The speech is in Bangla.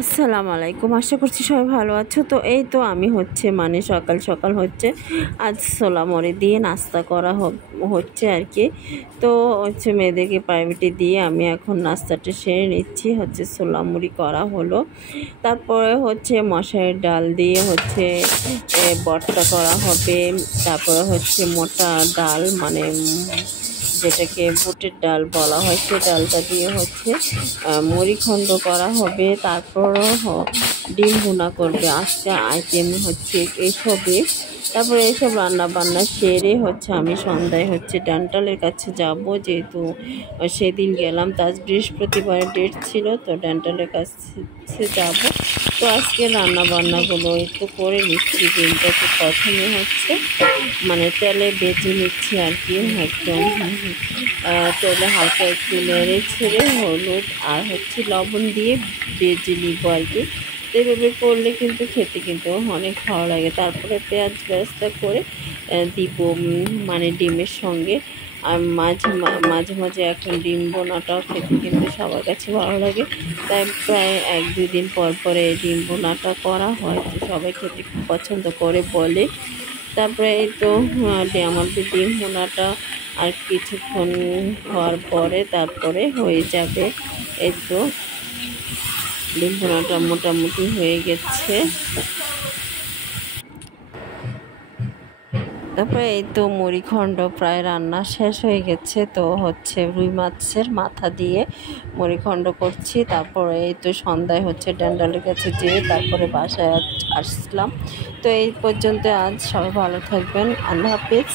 আসসালামু আলাইকুম। আশা করছি সবাই ভালো আছো। তো এই তো আমি মানে সকাল সকাল আজ ছোলা মুড়ি দিয়ে নাস্তা করা হচ্ছে আর কি। তো মেয়েদেরকে প্রাইভেটে দিয়ে আমি এখন নাস্তাটা সেরে নিচ্ছি। ছোলা মুড়ি করা হলো, তারপরে মশাইয়ের ডাল দিয়ে ভর্তা করা হবে। তারপরে মোটা ডাল মানে যেটাকে বুটের ডাল বলা হয়, সে ডালটা দিয়ে মুড়িখণ্ড করা হবে। তারপরও ডিম ভুনা করবে। আজকে আইটেম এইসবই। তারপরে এইসব রান্না বান্না সেরে আমি সন্ধ্যায় ডেন্টালের কাছে যাব, যেহেতু সেদিন গেলাম। তো আজ বৃহস্পতিবার ডেট ছিল, তো ডেন্টালের কাছে যাব। তো আজকে রান্না বান্নাগুলো একটু করে নিচ্ছি। ডিমটাকে প্রথমে মানে তেলে বেজে নিচ্ছি আর কি। একদম তেলে হালকা একটু নেড়ে ছেড়ে হলুদ আর লবণ দিয়ে বেজে নিব আর কি। এভাবে করলে কিন্তু খেতে অনেক ভালো লাগে। তারপরে পেঁয়াজ বেরেস্তা করে দিব মানে ডিমের সঙ্গে। আর মাঝে মাঝে এখন ডিম বোনাটাও খেতে সবার কাছে ভালো লাগে, তাই প্রায় 1-2 দিন পর পরে ডিম বোনাটা করা হয়। তো সবাই খেতে খুব পছন্দ করে বলে। তারপরে এই তো আমাদের ডিম ভুনাটা আর কিছুক্ষণ হওয়ার পরে তারপরে হয়ে যাবে। এই তো ডিম ভুনাটা মোটামুটি হয়ে গেছে। তারপরে এই তো মুড়িখণ্ড প্রায় রান্না শেষ হয়ে গেছে। তো রুই মাছের মাথা দিয়ে মুড়িখণ্ড করছি। তারপরে এই তো সন্ধ্যায় ডেন্টালের কাছে যেয়ে তারপরে বাসায় আসলাম। তো এই পর্যন্ত আজ সবাই ভালো থাকবেন। আল্লাহ হাফিজ।